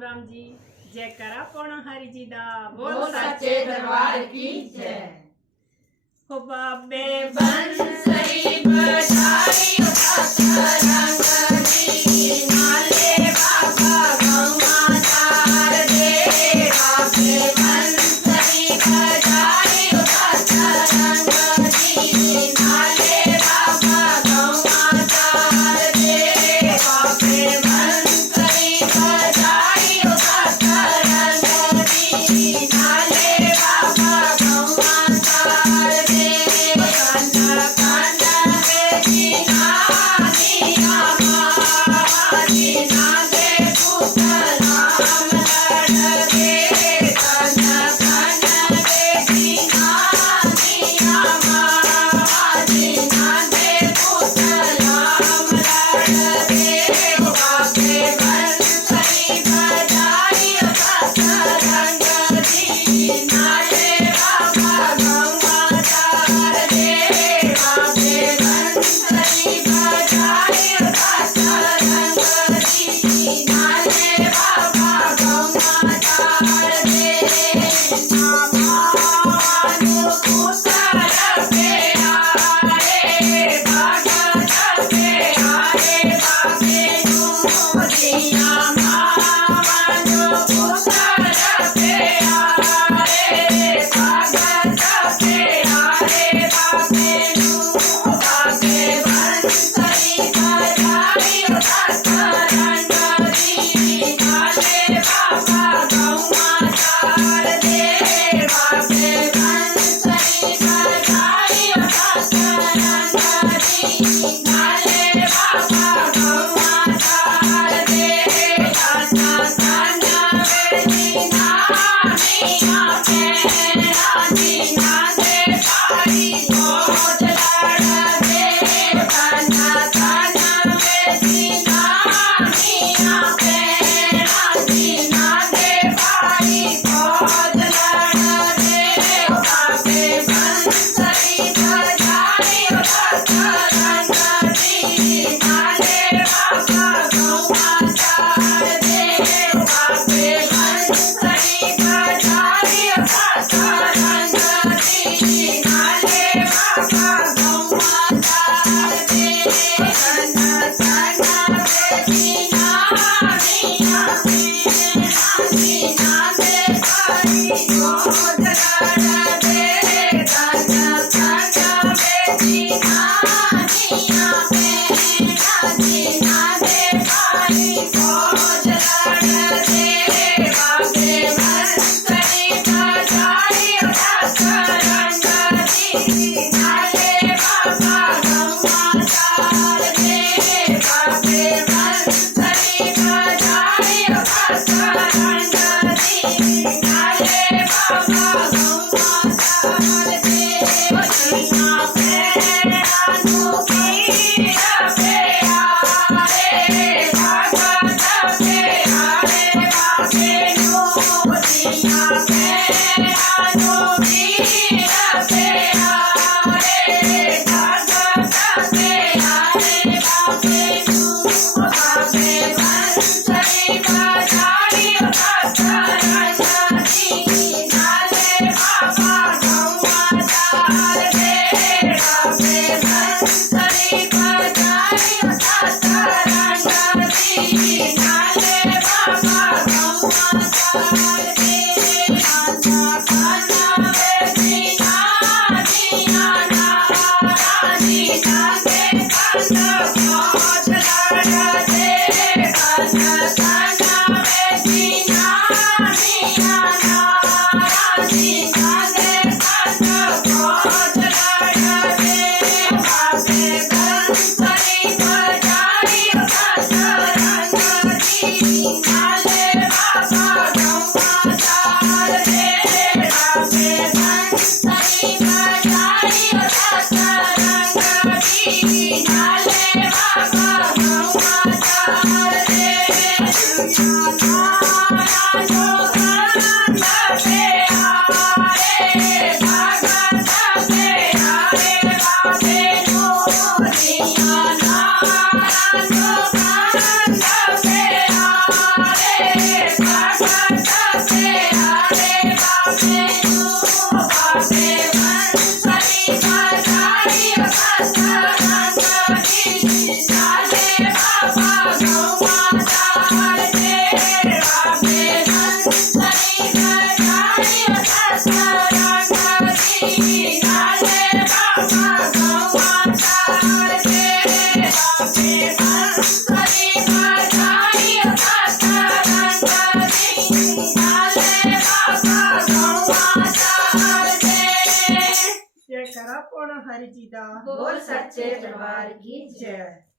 राम जी। जय करा पौना हरि जी दा बोल सच्चे दरबार की जय। हो बाबे बंसरी बजाई रंग दी नाले बाबा गौमा तार दे बाबे बंसरी बजाई रंग दी नाले बाबा गौमा तार दे बाबे बंसरी बजाई रंग दी नाले बाबा गौमा तार दे कान्हा कान्हा बेटीना दिया मादीना दे पुतला लड़के कान्हा कान्हा बेटीना दिया मादीना दे पुतला लड़के बाबे बंसरी बजाई रंग दी नाले बाबा गौमा तार दे बाबे बंसरी बजाई रंग दी नाले बाबा गौमा तार दे मामानु पुत्र प्यारे भगत प्यारे बाबे नु दिया मामानु पुत्र प्यारे भगत प्यारे बाबे नु बाबे बंसरी बजाई रंग दी नाले बाबा गौमा तार दे बाबे बंसरी बजाई रंग दी नाले बाबा गौमा तार दे कान्हा कान्हा बेटीना दिया दीना दे पारी गोद लड़ दे कान्हा कान्हा बेटीना दिया दीना दे पारी गोद लड़ दे बाबे बंसरी बजाई रंग दी नाले बाबा गौमा तार दे बाबे बंसरी बजाई रंग दी नाले बाबा गौमा तार दे कान्हा कान्हा बेटीना दिया दीना दे पारी गोद लड़ दे कान्हा कान्हा बेटीना दिया दीना दे पारी गोद लड़ दे बाबे बंसरी बजाई रंग दी नाले बाबा गौमा तार दे बाबे बंसरी बजाई रंग दी नाले बाबा गौमा तार दे बचना पैरानु की प्यारे भगत प्यारे बाबे नु दिया पैरानु की प्यारे भगत प्यारे बाबे नु बाबे बंसरी बजाई रंग दी नाले बाबा गौमा तार दे बाबे बंसरी बजाई रंग दी नाले बाबा गौमा तार दे कान्हा कान्हा बेटीना दिया दीना दे कान्हा गोद लड़ दे कान्हा कान्हा बेटीना दिया दीना दे कान्हा गोद लड़ दे बाबे बंसरी बजाई रंग दी नाले बाबा गौमा तार दे ਪੌਣ ਹਰਿ ਜੀ ਦਾ बोल सच्चे दरबार की जय। ਜੈ।